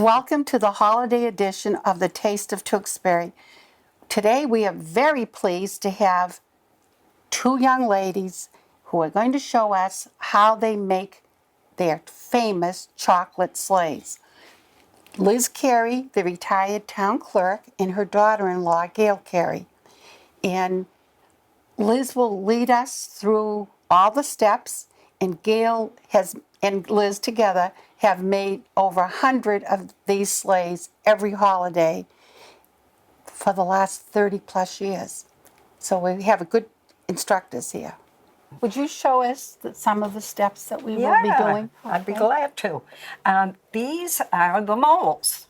Welcome to the holiday edition of the Taste of Tewksbury. Today we are very pleased to have two young ladies who are going to show us how they make their famous chocolate sleighs. Liz Carey, the retired town clerk, and her daughter-in-law, Gail Carey. And Liz will lead us through all the steps, and Gail and Liz together have made over 100 of these sleighs every holiday for the last 30 plus years. So we have a good instructors here. Would you show us some of the steps that we will be doing? I'd be glad to. These are the molds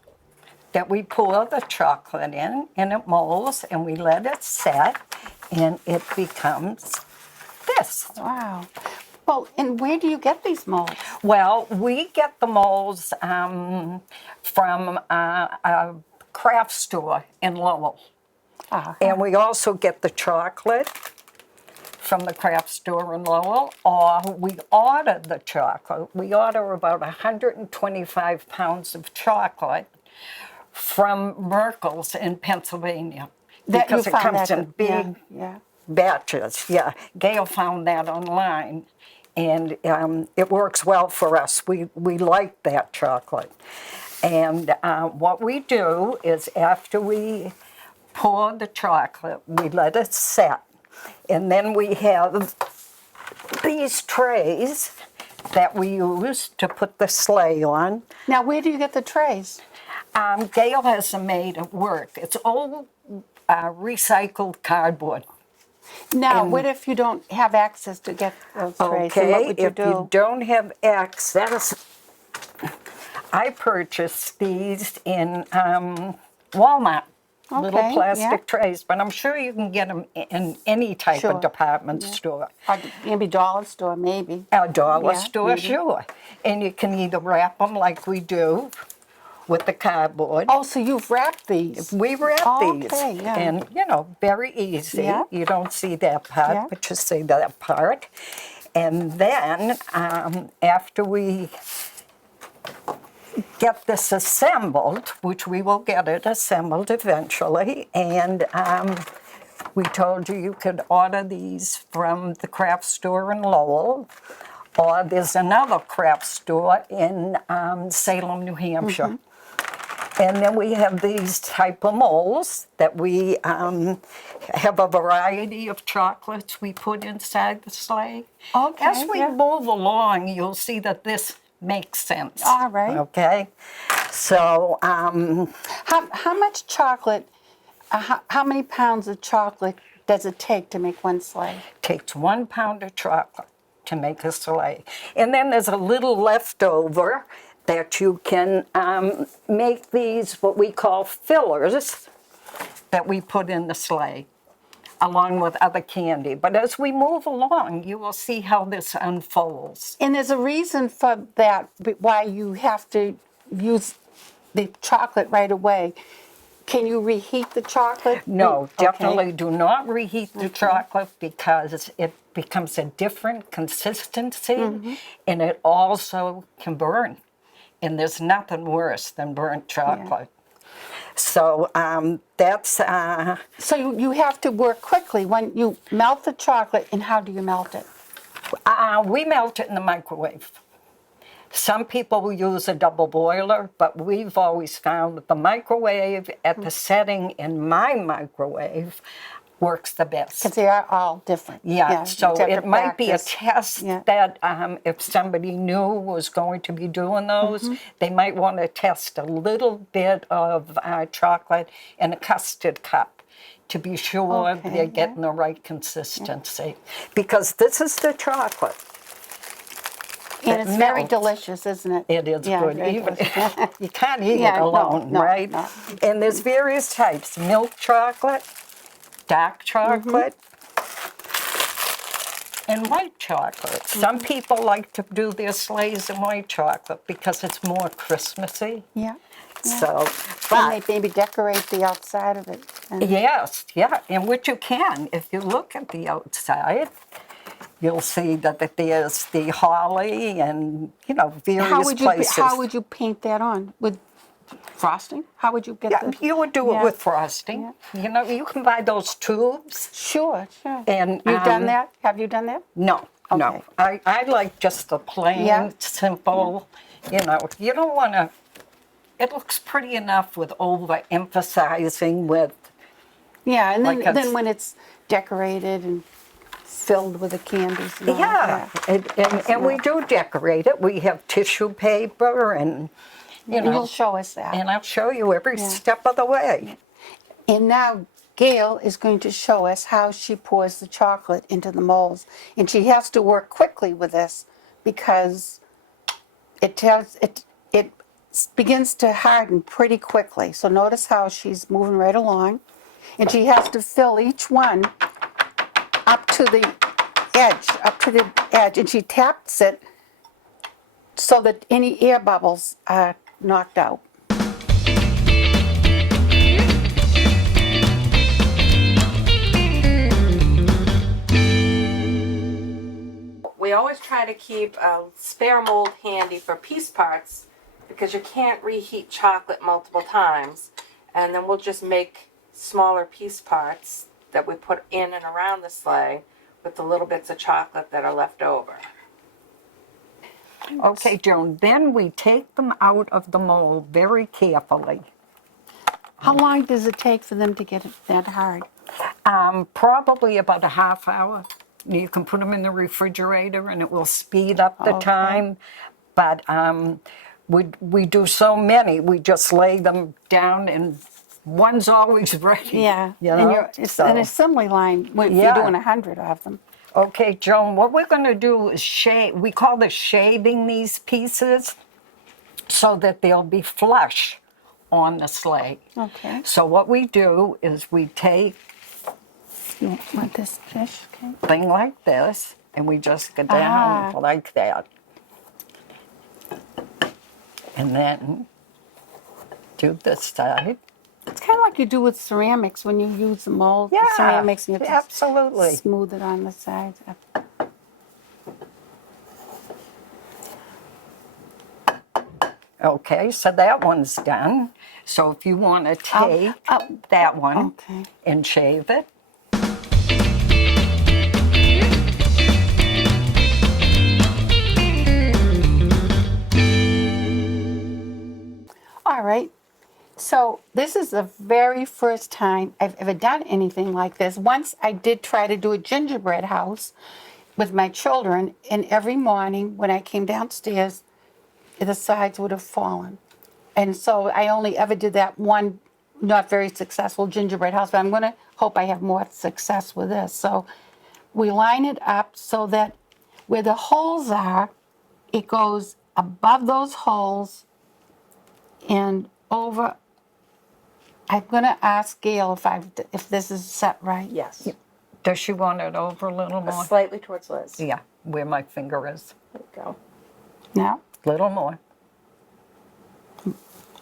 that we pour the chocolate in, and it molds, and we let it set, and it becomes this. Wow. Well, and where do you get these molds? Well, we get the molds from a craft store in Lowell. Uh-huh. And we also get the chocolate from the craft store in Lowell, or we order the chocolate. We order about 125 pounds of chocolate from Merkel's in Pennsylvania. Because it comes in big batches. Yeah, Gail found that online. And it works well for us. We like that chocolate. And what we do is after we pour the chocolate, we let it set. And then we have these trays that we use to put the sleigh on. Now, where do you get the trays? Gail has them made at work. It's old recycled cardboard. Now, what if you don't have access to get those trays? Okay, what would you if do? you don't have access, I purchased these in Walmart, little plastic trays, but I'm sure you can get them in any type of department store. Or maybe dollar store, maybe. A dollar store, maybe. sure. And you can either wrap them like we do with the cardboard. Oh, so you've wrapped these? We wrap these, yeah. and very easy. Yeah. You don't see that part, but you see that part. And then after we get this assembled, which we will get it assembled eventually, and we told you could order these from the craft store in Lowell, or there's another craft store in Salem, New Hampshire. Mm-hmm. And then we have these type of molds that we have a variety of chocolates we put inside the sleigh. Okay, As we move along, you'll see that this makes sense. All right. Okay. So, how much chocolate, how many pounds of chocolate does it take to make one sleigh? It takes 1 pound of chocolate to make a sleigh. And then there's a little leftover that you can make these, what we call fillers, that we put in the sleigh, along with other candy. But as we move along, you will see how this unfolds. And there's a reason for that, why you have to use the chocolate right away. Can you reheat the chocolate? No, definitely do not reheat the chocolate, because it becomes a different consistency, and it also can burn. And there's nothing worse than burnt chocolate. So that's... So you have to work quickly. When you melt the chocolate, and how do you melt it? We melt it in the microwave. Some people will use a double boiler, but we've always found that the microwave at the setting in my microwave works the best. Because they are all different. Yeah, so it might be a test that if somebody new was going to be doing those, they might want to test a little bit of chocolate in a custard cup to be sure they're getting the right consistency. Because this is the chocolate. And it's very delicious, isn't it? It is good. Even you can't eat it alone, right? No. And there's various types: milk chocolate, dark chocolate, and white chocolate. Some people like to do their sleighs in white chocolate because it's more Christmassy. Yeah. So, and they maybe decorate the outside of it. Yes, and which you can. If you look at the outside, you'll see that there's the holly and, various places. How would you paint that on? With frosting? How would you get Yeah, the? you would do it Yeah. with frosting. You know, you can buy those tubes. Sure, sure. And You've done that? Have you done that? No, no. Okay. I like just the plain, Yeah. simple. You know, you don't want to. It looks pretty enough with overemphasizing with. Yeah, and Like then when it's decorated and filled with the candies and all Yeah, that. and we do decorate it. We have tissue paper and, you And know. you'll show us that. And I'll show you every Yeah. step of the way. And now Gail is going to show us how she pours the chocolate into the molds. And she has to work quickly with this because it begins to harden pretty quickly. So notice how she's moving right along. And she has to fill each one up to the edge. And she taps it so that any air bubbles are knocked out. We always try to keep a spare mold handy for piece parts because you can't reheat chocolate multiple times. And then we'll just make smaller piece parts that we put in and around the sleigh with the little bits of chocolate that are left over. Okay, Joan, then we take them out of the mold very carefully. How long does it take for them to get it that hard? Probably about a half hour. You can put them in the refrigerator and it will speed up the Okay. time. But we do so many, we just lay them down and one's always ready. Yeah, You and know? it's So- an assembly line if Yeah. you're doing 100 of them. Okay, Joan, what we're going to do is shave. We call this shaving these pieces so that they'll be flush on the sleigh. Okay. So what we do is we take You want this fish? Okay. a thing like this and we just go down like that. And then do this side. It's kind of like you do with ceramics when you use the mold. Yeah, the ceramics and you have to absolutely. smooth it on the sides. Okay, so that one's done. So if you want to take that one Okay. and shave it. All right. So this is the very first time I've ever done anything like this. Once I did try to do a gingerbread house with my children, and every morning when I came downstairs, the sides would have fallen. And so I only ever did that one not very successful gingerbread house, but I'm going to hope I have more success with this. So we line it up so that where the holes are, it goes above those holes and over. I'm going to ask Gail if this is set right. Yes. Does she want it over a little more? Slightly towards Liz. Yeah, where my finger is. There you go. Now, Little more.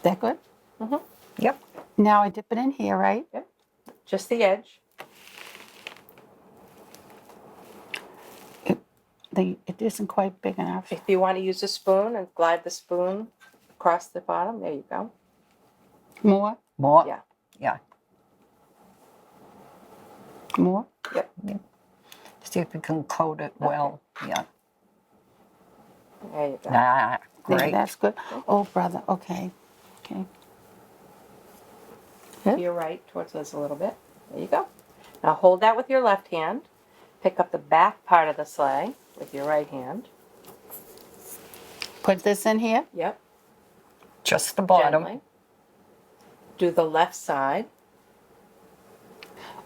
that good? Yep. Now I dip it in here, right? Yep. Just the edge. It isn't quite big enough. If you want to use a spoon and glide the spoon across the bottom, there you go. More? More. Yeah. Yeah. More? Yep. See if you can coat it well. Yeah. There you go. Ah, There, great. that's good. Oh, brother. Okay. Okay. To your right towards Liz a little bit. There you go. Now hold that with your left hand. Pick up the back part of the sleigh with your right hand. Put this in here. Yep. Just the bottom. Gently. Do the left side.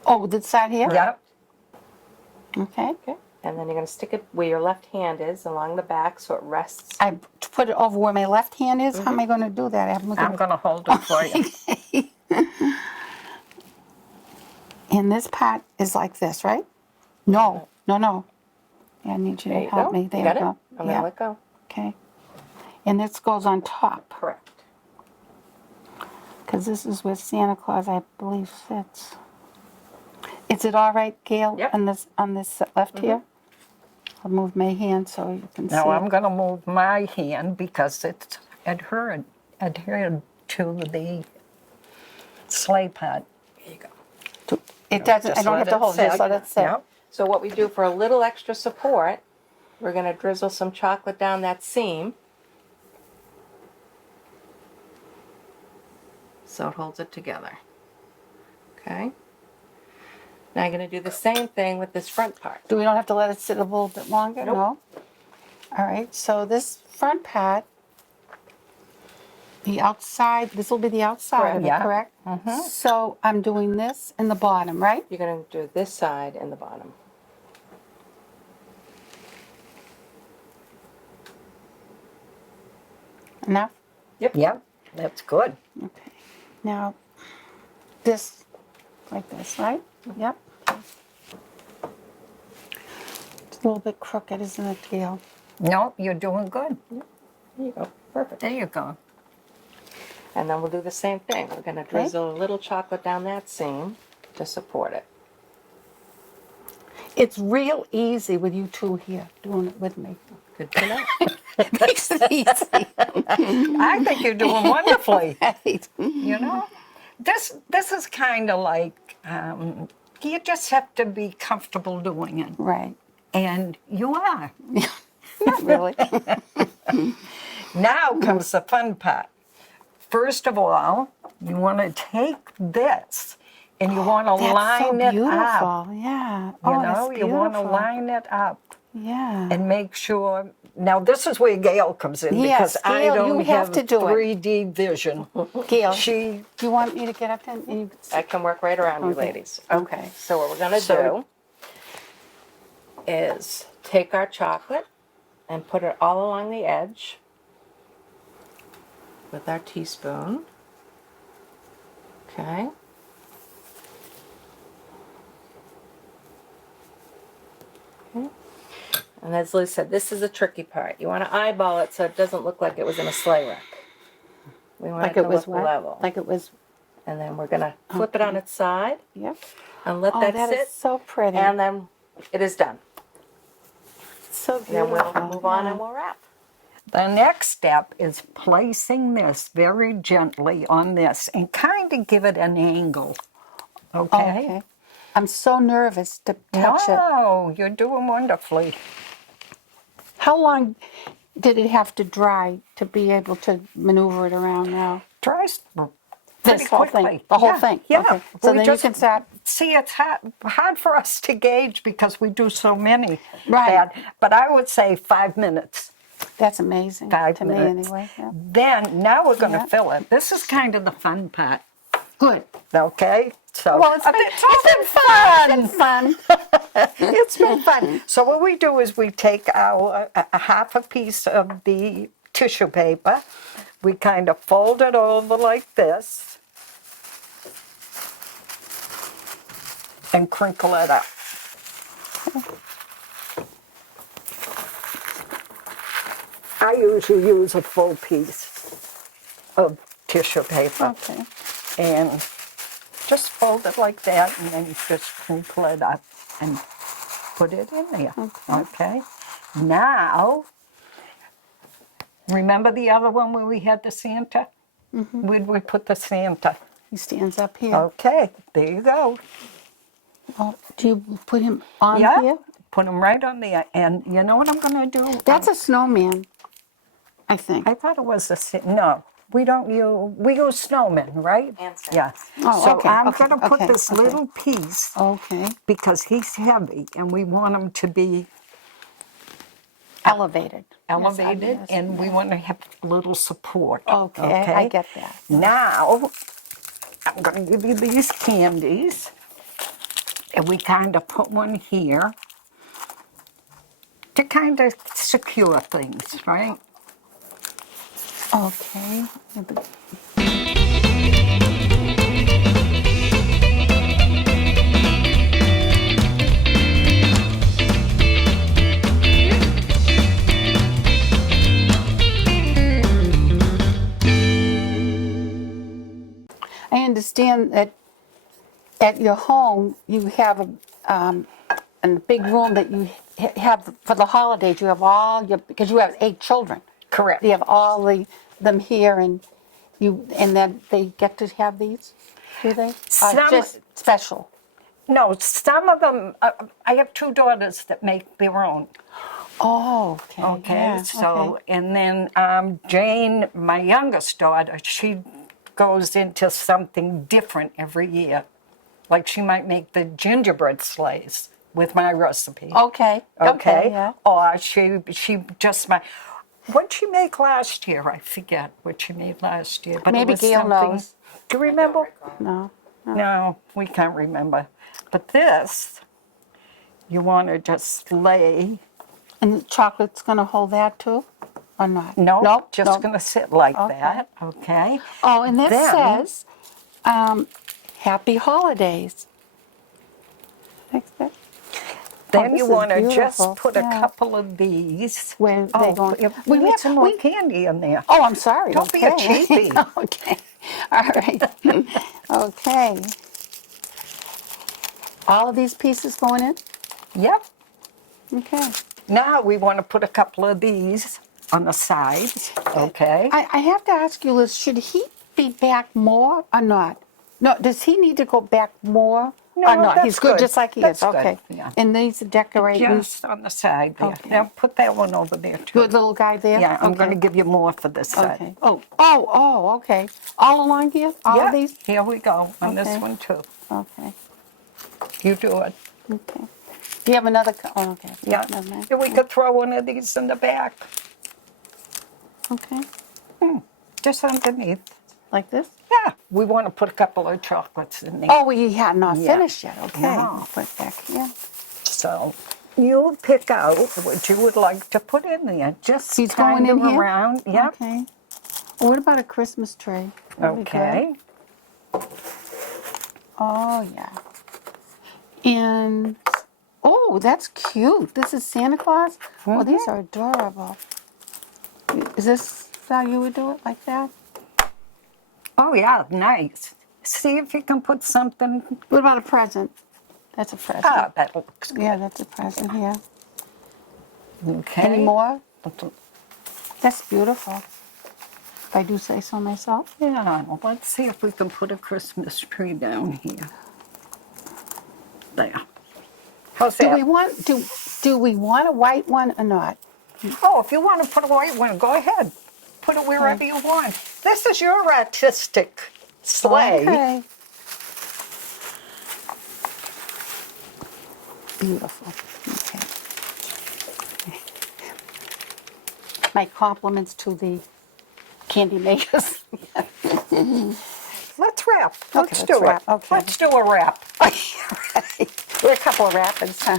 Oh, this side here? Yep. Okay. Okay. And then you're going to stick it where your left hand is along the back so it rests. I put it over where my left hand is. How am I going to do that? I'm going to hold it for you. And this part is like this, right? No. Yeah, I need you There to you help go. me. There You got you it? go. I'm going to let go. Okay. And this goes on top. Correct. Because this is where Santa Claus, I believe, sits. Is it all right, Gail, Yep. on this left here? I'll move my hand so you can see. Now I'm going to move my hand because it's adhered to the sleigh pot. There you go. It doesn't, I Just don't let have to it hold it, sit. so that's it. Yep. So what we do for a little extra support, we're going to drizzle some chocolate down that seam. So it holds it together. Okay. Now I'm going to do the same thing with this front part. Do we don't have to let it sit a little bit longer? Nope. No? All right, so this front part, the outside, this will be the outside of it, Yeah. correct? So I'm doing this in the bottom, right? You're going to do this side and the bottom. Enough? Yep, that's good. Okay. Now, this, like this, right? Yep. It's a little bit crooked, isn't it, Gail? No, you're doing good. There you go. Perfect. There you go. And then we'll do the same thing. We're going to drizzle a little chocolate down that seam to support it. It's real easy with you two here doing it with me. Good to know. It makes it easy. I think you're doing wonderfully. Right. You know, this is kind of like you just have to be comfortable doing it, Right. and you are. Not really. Now comes the fun part. First of all, you want to take this and you want to That's line so it beautiful. up. Yeah. You Oh, know, that's you want to beautiful. line it up Yeah. and make sure. Now, this is where Gail comes in Yes, because I Gail, don't you have have to do it. 3D vision. Gail, She do you want me to get up there? And you, I can work right around you Okay. ladies. Okay, so what we're going to So- do is take our chocolate and put it all along the edge with our teaspoon. Okay. Okay. And as Liz said, this is a tricky part. You want to eyeball it so it doesn't look like it was in a sleigh wreck. We want like it it to was look what? level. Like it was. And then we're going to flip it on its side Yep. and let Oh, that that sit. is so pretty. And then it is done. So And then beautiful. we'll move on yeah. and we'll wrap. The next step is placing this very gently on this and kind of give it an angle. Okay? Okay. I'm so nervous to touch it. No, you're doing wonderfully. How long did it have to dry to be able to maneuver it around now? Dries This pretty whole quickly. thing. The whole Yeah, thing. Yeah. Okay. So We then just you can start. see it's hard for us to gauge because we do so many. Right. But I would say 5 minutes. That's amazing. 5 to minutes. me anyway. Yeah. Then now we're going to Yeah. fill it. This is kind of the fun part. Good. Okay. So Well, it's been fun. It's been fun. So what we do is we take our a half a piece of the tissue paper, we kind of fold it over like this, and crinkle it up. I usually use a full piece of tissue paper. Okay. And just fold it like that, and then you just crinkle it up and put it in there. Okay. Now, remember the other one where we had the Santa? Where'd we put the Santa? He stands up here. Okay, there you go. Oh, do you put him on Yeah, here? put them right on there. And you know what I'm going to do? That's a snowman, I think. I thought it was no. We don't use, we use snowmen, right? And Santa. Yeah. Oh, So okay, I'm okay, going to put okay, this okay. little piece Okay. because he's heavy and we want him to be Elevated. elevated Yes, and we want to have a little support. Okay, I get that. Now, I'm going to give you these candies and we kind of put one here to kind of secure things, right? Okay. I understand that at your home you have a big room that you have for the holidays. You have all your, because you have 8 children. Correct. You have all them here, and And then they get to have these, do they? Some- Just special. No, some of them, I have 2 daughters that make their own. Oh, okay. Okay, yeah, so, okay. and then Jane, my youngest daughter, she goes into something different every year. Like she might make the gingerbread sleighs with my recipe. Okay. Okay. Yeah. Or she just might. What'd she make last year? I forget what she made last year. But Maybe it was Gail something. knows. Do you remember? No. No, we can't remember. But this, you want to just lay. And the chocolate's going to hold that too, or not? No, Nope. just nope. going to sit like Okay. that. Okay. Oh, and this Then- says, Happy Holidays. Like that. Then this you is want to beautiful, just put a yeah. couple of these. Where they going? We need have- some more candy in there. Oh, I'm sorry. Don't be a okay. cheapie. Okay. All right. Okay. All of these pieces going in? Yep. Okay. Now we want to put a couple of these on the sides. Okay. I have to ask you, Liz, should he be back more or not? No, does he need to go back more No, or not? that's He's good good. just like he That's is. good, Okay. yeah. And these are decorating. Just on the side there. Okay. Now put that one over there too. Good little guy there? Yeah, I'm okay. going to give you more for this side. Okay. Oh, okay. All along here? All Yeah, of these? here we go on Okay. this one too. Okay. You do it. Okay. Do you have another? Oh, okay. Yeah. Never mind. Here we could throw one of these in the back, Okay. just underneath. Like this? Yeah, we want to put a couple of chocolates in there. Oh, we had not Yeah. finished yet. Okay. No. We'll put it back here. So you pick out what you would like to put in there. Just He's kind going in of here? around. Yep. Okay. Well, what about a Christmas tree? That'd be good. Okay. Oh, yeah. And, oh, that's cute. This is Santa Claus? Oh, these are adorable. Is this how you would do it, like that? Oh yeah, nice. See if you can put something. What about a present? That's a present. Ah, that looks good. Yeah, that's a present here. Okay. Any more? That's beautiful. If I do say so myself. Yeah. Let's see if we can put a Christmas tree down here. There. How's Do that? we want a white one or not? Oh, if you want to put a white one, go ahead. Put it wherever you want. This is your artistic sleigh. Okay. Beautiful. Okay. My compliments to the candy makers. Let's wrap. Okay, Let's let's do wrap. it. Okay. Let's do a wrap. We're a couple of rapids, huh?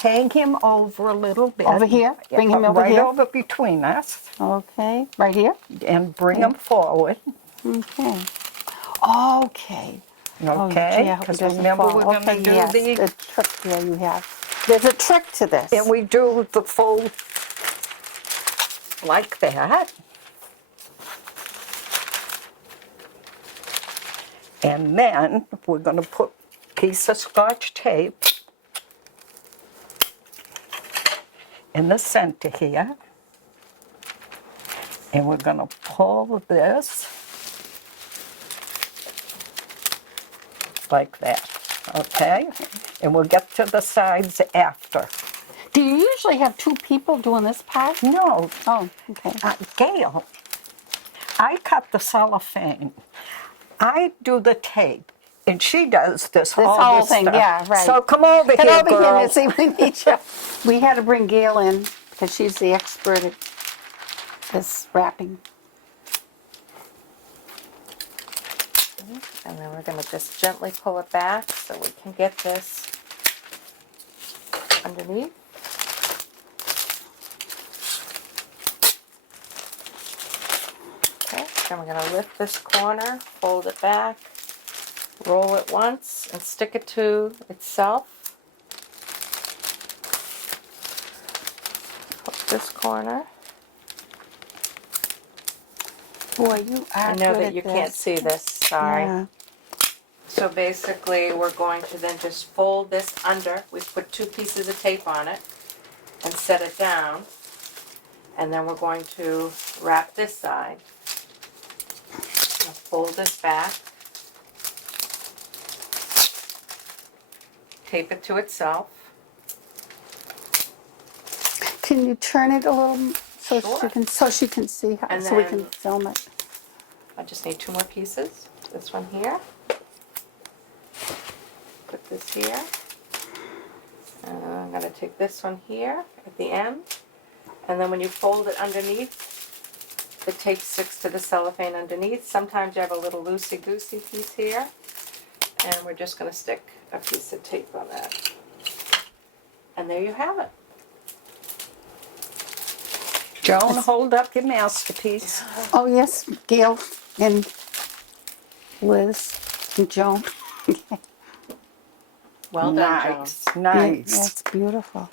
Hang him over a little bit. Over here? Bring him over right here? over between us. Okay. Right here? And bring him forward. Okay. Okay. Okay? yeah, Because it doesn't remember fall. we're going to Okay, do yes, the... the trick there you have. There's a trick to this. And we do the full... like that. And then we're going to put a piece of Scotch tape in the center here. And we're going to pull this like that, okay? And we'll get to the sides after. Do you usually have two people doing this part? No, Oh, okay. Gail, I cut the cellophane. I do the tape, and she does this whole all this thing, stuff. yeah, right. So come over Get here, over girl. here, Missy. We need you. We had to bring Gail in because she's the expert at this wrapping. And then we're going to just gently pull it back so we can get this underneath. Okay, then we're going to lift this corner, fold it back, roll it once, and stick it to itself. Hook this corner. Boy, you are I know good that at you this. can't see this, sorry. Yeah. So basically, we're going to then just fold this under. We put 2 pieces of tape on it and set it down. And then we're going to wrap this side. fold this back. Tape it to itself. Can you turn it a little so Sure. she can see how, And so we can then- film it? I just need 2 more pieces. This one here. Put this here. And I'm going to take this one here at the end. And then when you fold it underneath, the tape sticks to the cellophane underneath. Sometimes you have a little loosey-goosey piece here. And we're just going to stick a piece of tape on that. And there you have it. Joan, hold up your masterpiece. Oh, yes, Gail and Liz and Joan. Well done, Joan. Nice, Yeah, nice. that's beautiful.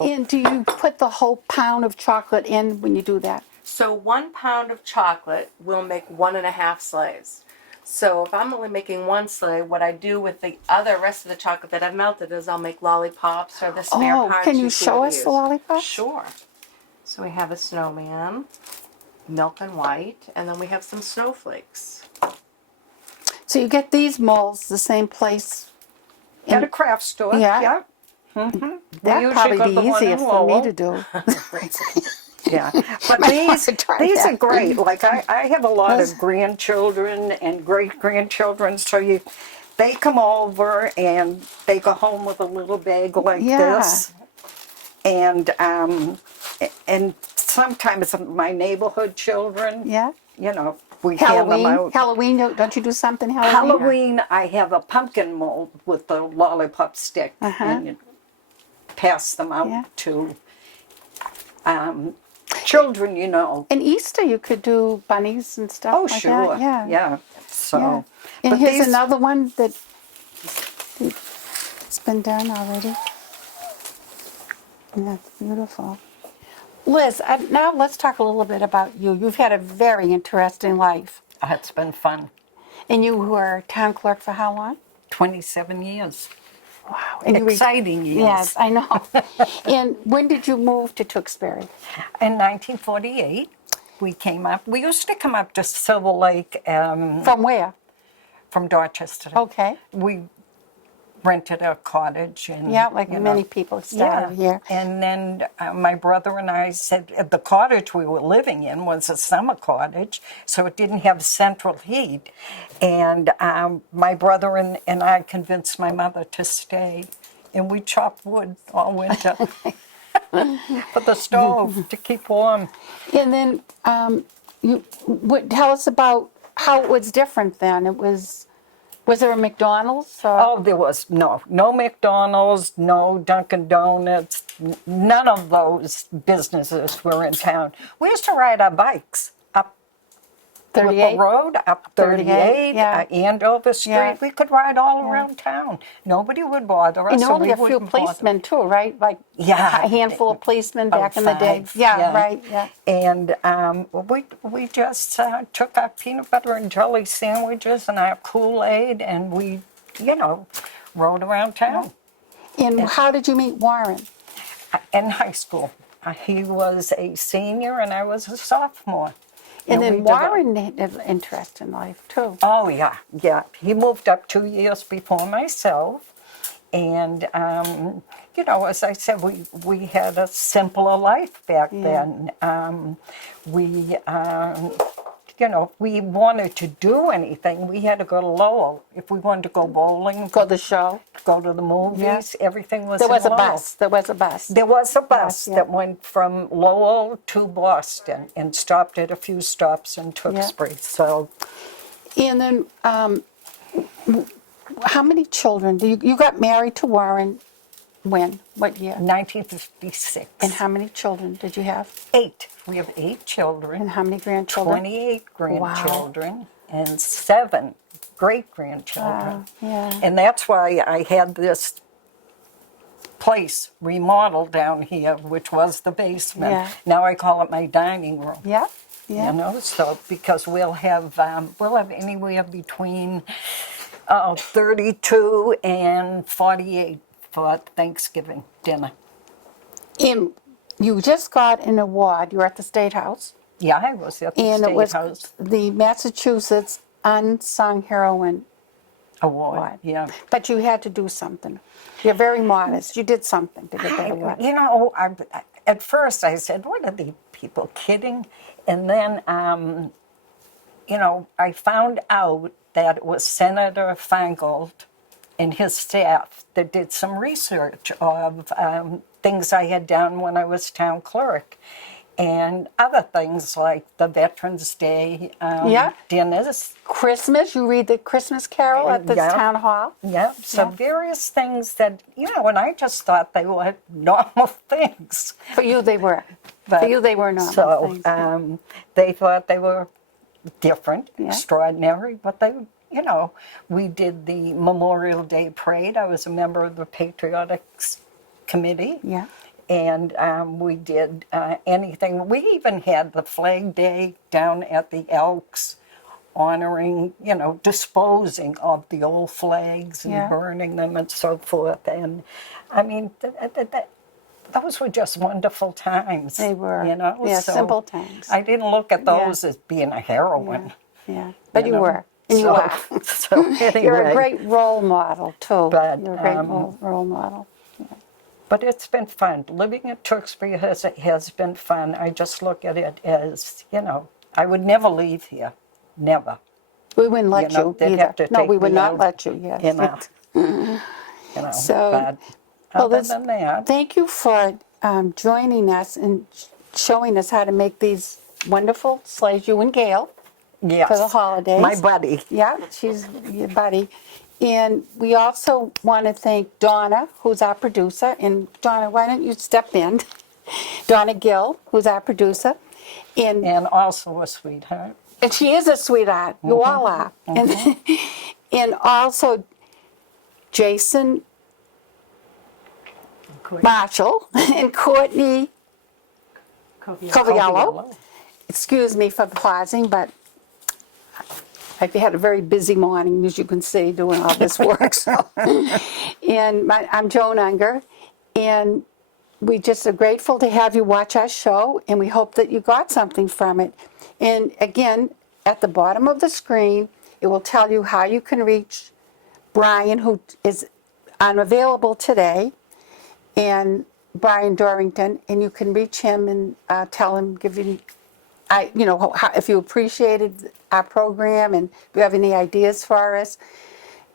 And do you put the whole pound of chocolate in when you do that? So 1 pound of chocolate will make 1.5 sleighs. So if I'm only making 1 sleigh, what I do with the other rest of the chocolate that I've melted is I'll make lollipops or the spare Oh, parts. can you could show us use. the lollipops? Sure. So we have a snowman, milk and white, and then we have some snowflakes. So you get these molds the same place? At a craft store. Yeah. Mm-hmm. That'd probably be easiest for me to do. Yeah, but Might these wanna try these that. are great. Like I have a lot Those- of grandchildren and great grandchildren, so they come over and they go home with a little bag like Yeah. this, and sometimes my neighborhood children, Yeah. you know, we hand them Halloween? out. Halloween, don't you do something Halloween? Halloween, I have a pumpkin mold with the lollipop stick, and you pass them out Yeah. to children, you know. And Easter, you could do bunnies and stuff Oh, like sure. that. Yeah. Yeah. So, Yeah. And but here's these- another one that it's been done already. And that's beautiful. Liz, now let's talk a little bit about you. You've had a very interesting life. It's been fun. And you were town clerk for how long? 27 years. Wow. And you Exciting years. Yes, I know. And when did you move to Tewksbury? In 1948, we came up. We used to come up to Silver Lake From where? from Dorchester. Okay. We rented a cottage. And, Yeah, like you know, many people started here. And then my brother and I said the cottage we were living in was a summer cottage, so it didn't have central heat. And my brother and I convinced my mother to stay, and we chopped wood all winter for the stove to keep warm. And then tell us about how it was different then. Was there a McDonald's? Or? Oh, there was no McDonald's, no Dunkin' Donuts, none of those businesses were in town. We used to ride our bikes up 38? Whipple Road, up 38, yeah. Andover Street. Yeah. We could ride all around town. Nobody would bother us. And so only we a few wouldn't bother. policemen too, right? Like Yeah. a handful of policemen About back in the day. 5, Yeah, right. Yeah. And we just took our peanut butter and jelly sandwiches and our Kool-Aid, and we, rode around town. And how did you meet Warren? In high school. He was a senior and I was a sophomore. And we then developed- Warren had an interest in life too. Oh, yeah. He moved up 2 years before myself. And, as I said, we had a simpler life back then. We wanted to do anything. We had to go to Lowell. If we wanted to go bowling, Go to the show. go to the movies, everything was There in was a Lowell. bus. There was a bus. There was a bus yeah. that went from Lowell to Boston and stopped at a few stops in Tewksbury. So And then, how many children? You got married to Warren when? What year? 1956. And how many children did you have? 8. We have 8 children, And how many grandchildren? 28 grandchildren, and 7 great-grandchildren. Yeah. And that's why I had this place remodeled down here, which was the basement. Yeah. Now I call it my dining room. Yeah. Yeah. So because we'll have anywhere between 32 and 48 for Thanksgiving dinner. And you just got an award. You were at the State House. Yeah, I was at the And it State was House the Massachusetts Unsung Heroine Award. Award. Yeah. But you had to do something. You're very modest. You did something to get that award. At first I said, what are these people kidding? And then, I found out that it was Senator Feingold and his staff that did some research of things I had done when I was town clerk. And other things like the Veterans Day Yeah. dinners. Christmas, you read the Christmas Carol at the Yeah. town hall. Yeah, so various things that, and I just thought they were normal things. For you, they were. For you, they were normal So things. they thought they were different, Yeah. extraordinary, but they, we did the Memorial Day Parade. I was a member of the Patriotics Committee. Yeah. And we did anything. We even had the Flag Day down at the Elks, honoring, disposing of the old flags and Yeah. burning them and so forth. And I mean, those were just wonderful times. They were. Yeah, So simple times. I didn't look at those as being a heroine. Yeah. But you know. were. And you So- are. So anyway, You're a great role model, too. But, You're a great role model. but it's been fun. Living at Tewksbury has been fun. I just look at it as, I would never leave here. Never. We wouldn't let you they'd either. have to No, take we would me not out, let you, yes. So, but well, other this- than that, Thank you for joining us and showing us how to make these wonderful sleighs, you and Gail, yes, for the holidays. my buddy. Yeah, she's your buddy. And we also want to thank Donna, who's our producer. And Donna, why don't you step in? Donna Gill, who's our producer. And also a sweetheart. And she is a sweetheart. You all are. And also Jason Marshall and Courtney Coviello. Excuse me for pausing, but I've had a very busy morning, as you can see, doing all this work. So. And I'm Joan Unger, and we just are grateful to have you watch our show, and we hope that you got something from it. And again, at the bottom of the screen, it will tell you how you can reach Brian, who is unavailable today, and Brian Dorrington, and you can reach him and tell him, give him, if you appreciated our program and if you have any ideas for us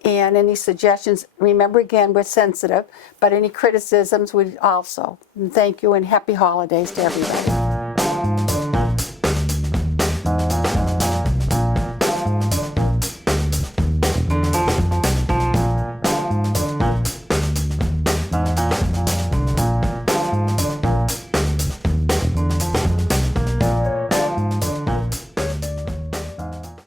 and any suggestions. Remember, again, we're sensitive, but any criticisms, we also. And thank you, and happy holidays to everybody.